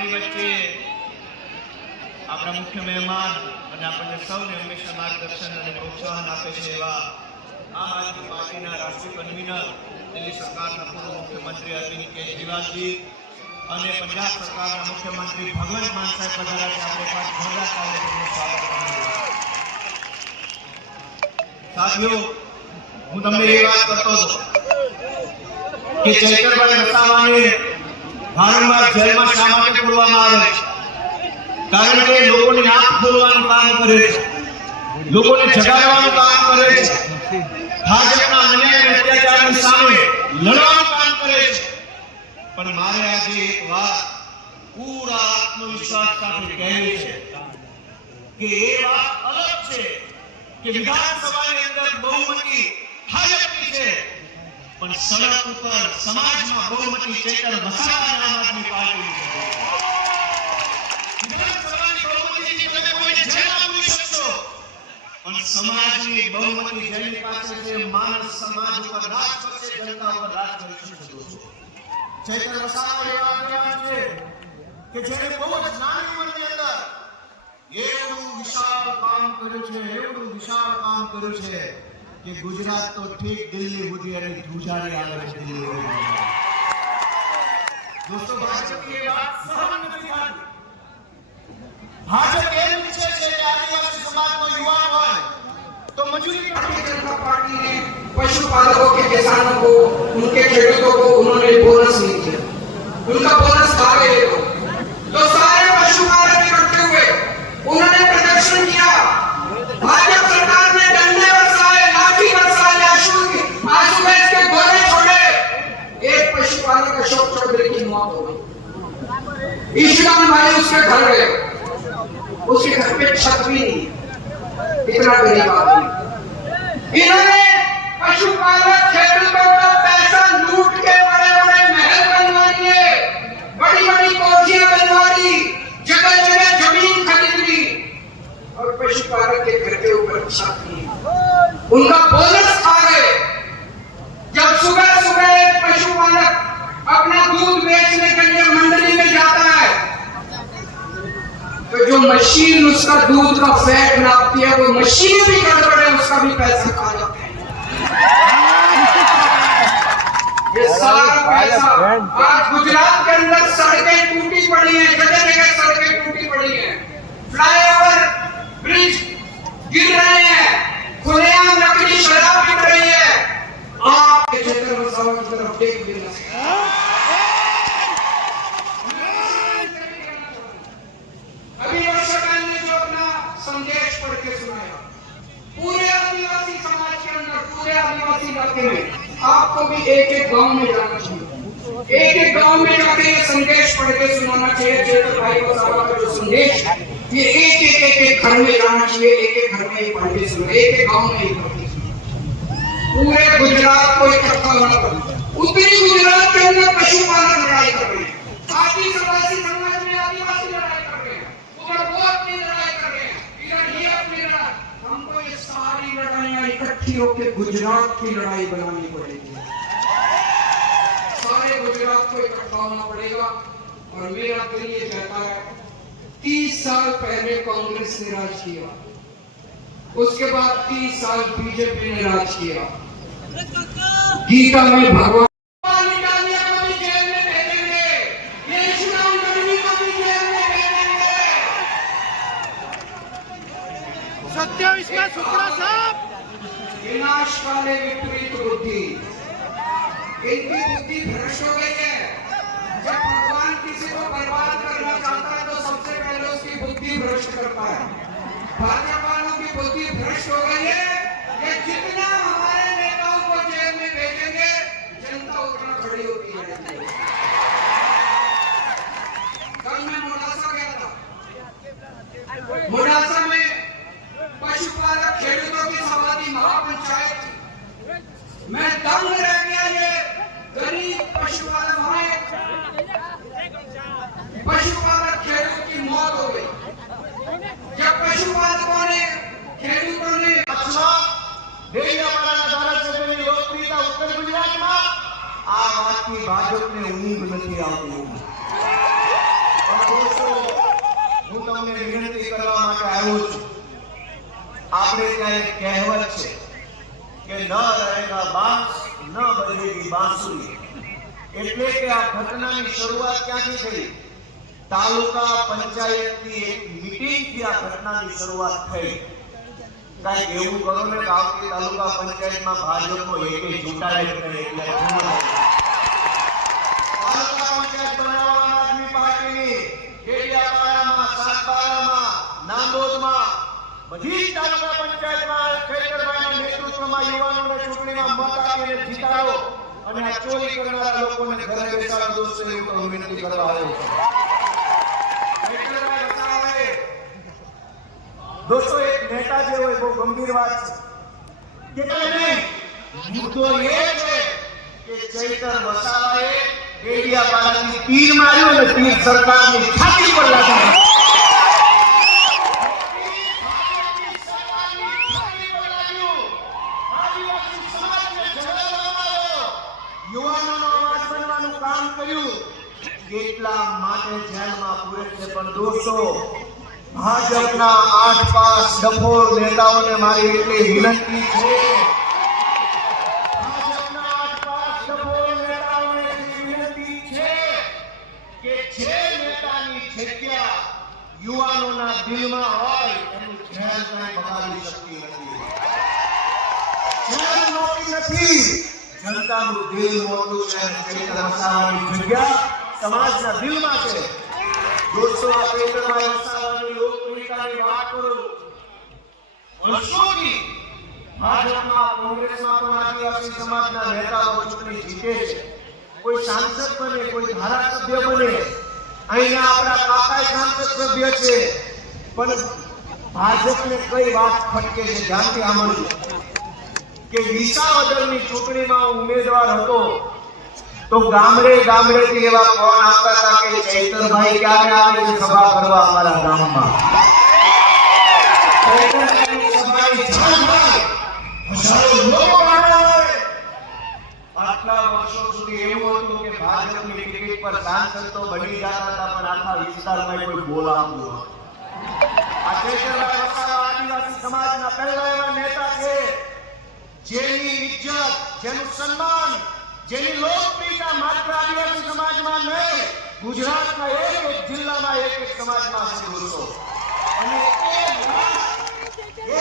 આપણી વચ્ચે આપણા મુખ્ય મહેમાન અને આપણને સૌને હંમેશા માર્ગદર્શન અને પ્રોત્સાહન આપે છે એવા આમ આદમી પાર્ટીના રાષ્ટ્રીય કન્વીનર દિલ્હી સરકારના પૂર્વ મુખ્યમંત્રી અરવિંદ કેજરીવાલજી અને પંજાબ સરકારના મુખ્યમંત્રી ભગવંત માન સાહેબ પધારા છે આપણે પાંચ જોરદાર તાળીઓ સ્વાગત સાથીઓ, હું તમને એ વાત કરતો હતો કે ચૈતરભાઈ વસાવાને વારંવાર જેલમાં શા માટે પૂરવામાં આવે છે કારણ કે લોકોની આંખ ખોલવાનું કામ કરે છે લોકોને જગાડવાનું કામ કરે છે ભાજપના અન્યાય અને અત્યાચારની સામે લડવાનું કામ કરે છે પણ મારે આજે એક વાત પૂરા આત્મવિશ્વાસ સાથે કહેવી છે કે એ વાત અલગ છે કે વિધાનસભાની અંદર બહુમતી ભાજપની છે પણ સડક ઉપર સમાજમાં બહુમતી ચેતર વસાવા આદમી પાર્ટી વિધાનસભાની બહુમતીથી પણ સમાજની બહુમતી જેની પાસે છે માણસ સમાજ ઉપર રાજ કરશે જનતા ઉપર રાજ કરી છો ચૈતર એવા આગેવાન છે કે જેણે બહુ જ અંદર એવું વિશાળ કામ કર્યું છે એવું વિશાળ કામ કર્યું છે. કે ગુજરાત તો ઠીક દિલ્હી સુધી એની ધ્રુજારી આવે છે દિલ્હી સુધી. દોસ્તો ભાજપની એ વાત સહન નથી થતી ભાજપ એમ ઈચ્છે છે કે આદિવાસી સમાજનો યુવાન હોય તો મજૂરી भारतीय जनता पार्टी ने पशुपालकों के किसानों को उनके खेडूतों को उन्होंने बोनस नहीं दिया उनका बोनस खा गए ईशराम भाई उसके घर गए। उसके घर पे छत भी नहीं। इतना गरीब आदमी। इन्होंने पशुपालक खेडूतों का पैसा लूट के बड़े बड़े महल बनवा लिए बड़ी बड़ी कोठियाँ बनवा ली जगह जगह ज़मीन खरीद ली और पशुपालक के घर के ऊपर छत नहीं उनका बोनस खा गए जब सुबह सुबह एक पशुपालक अपना दूध बेचने के लिए मंडली में जाता है तो जो मशीन उसका दूध का फैट नापती है, वो मशीन भी गड़बड़ है, उसका भी पैसा खा जाते हैं। ये सारा पैसा आज गुजरात के अंदर सड़कें टूटी पड़ी हैं, जगह जगह सड़कें टूटी पड़ी हैं। फ्लाईओवर ब्रिज गिर रहे हैं, खुलेआम लकड़ी शराब बिक रही है। आपके क्षेत्र में की तरफ़ देख भी नहीं सकते। अभी वर्षाकाल ने जो अपना संदेश पढ़ के सुनाया पूरे आदिवासी समाज के अंदर पूरे आदिवासी इलाके में आपको भी एक एक गाँव में जाना चाहिए। एक एक गाँव में जाके ये संदेश पढ़ के सुनाना चाहिए चेतन भाई वसावा का जो संदेश है, ये एक एक एक एक घर में जाना चाहिए, एक एक घर में ये पढ़ के सुना, एक एक गाँव में के पूरे गुजरात को इकट्ठा होना पड़ता उत्तरी गुजरात के अंदर पशुपालन लड़ाई कर रहे हैं। आदि समाजी समाज में आदिवासी लड़ाई कर रहे हैं उधर वो अपनी लड़ाई कर रहे हैं इधर ये अपनी लड़ाई हमको ये सारी लड़ाइयाँ इकट्ठी होकर गुजरात की लड़ाई बनानी पड़ेगी। सारे गुजरात को इकट्ठा होना पड़ेगा और मेरा दिल ये कहता है, तीस साल पहले कांग्रेस ने राज किया, उसके बाद तीस साल बीजेपी ने राज किया। गीता में भगवान निकालिया को भी जेल में भेजेंगे ये इस्लाम नबी को भी जेल में भेजेंगे सत्यावीसला सुपडा साहेब विनाश काले विपरीत बुद्धि इनकी बुद्धि भ्रष्ट हो गई है। जब भगवान किसी को बर्बाद करना चाहता है तो सबसे पहले उसकी बुद्धि भ्रष्ट करता है। भाजपा वालों की बुद्धि भ्रष्ट हो गई है। ये जितना हमारे नेताओं को जेल में भेजेंगे, जनता उतना खड़ी ભાજપને ઊંઘ નથી આવતી પણ દોસ્તો હું તમને વિનંતી કરવા માટે આવ્યો છું આપણે ત્યાં એક કહેવત છે કે ન રહેગા બાંસ ન બજેગી બાંસુરી એટલે કે આ ઘટનાની શરૂઆત ક્યાંથી થઈ તાલુકા પંચાયતની એક મીટિંગથી આ ઘટનાની શરૂઆત થઈ કાંઈક એવું કરો ને કે આવતી તાલુકા પંચાયતમાં ભાજપનો એકે ચૂંટાય જ નહીં એટલે નાંદોદમાં બધી તાલુકા પંચાયતમાં ખેતરભાઈના નેતૃત્વમાં યુવાનોને ચૂંટણીમાં મત આપીને જીતાડો અને આ ચોરી કરનારા લોકોને ઘરે બેસાડો દોસ્તો, એવું હું વિનંતી કરવા આવ્યો. દોસ્તો, એક નેતા જે હોય, બહુ ગંભીર વાત છે છે કે ચૈતર વસાવાએ ડેડિયાપાડાની માર્યો અને તીર સરકારની છાતી પર લાગ્યો ભાજપના આઠ પાંચ ડફોર નેતાઓને મારી એટલી વિનંતી છે. યુવાનોના દિલમાં હોય એનું ઝેર શકતી નથી. નથી. જનતાનું દિલ મોટું છે એની તરફ જગ્યા સમાજના દિલમાં છે. દોસ્તો આ પેપરમાં અહીંના આપણા કાકા સાંસદ સભ્ય છે પણ ભાજપને કઈ વાત ખટકે છે ધ્યાનથી સાંભળજો કે વિસાવદરની ચૂંટણીમાં ઉમેદવાર હતો. તો ગામડે ગામડેથી એવા ફોન આવતા હતા કે ચૈતરભાઈ ક્યારે આવે છે સભા કરવા અમારા ગામમાં ચૈતરભાઈની સભાની જાણ થાય. હજારો લોકો આવ્યા હોય. આટલા વર્ષો સુધી એવું હતું કે ભાજપની ટિકિટ પર સાંસદ તો બની જતા હતા પણ આખા વિસ્તારમાં કોઈ બોલાવતું નહોતું. આ ચૈતરભાઈ વસાવા આદિવાસી સમાજના પહેલા એવા નેતા છે જેની ઇજ્જત જેનું સન્માન જેની લોકપ્રિયતા માત્ર આદિવાસી સમાજમાં નહીં ગુજરાતના એક એક જિલ્લામાં એક એક સમાજમાં છે. દોસ્તો અને એ વાત, એ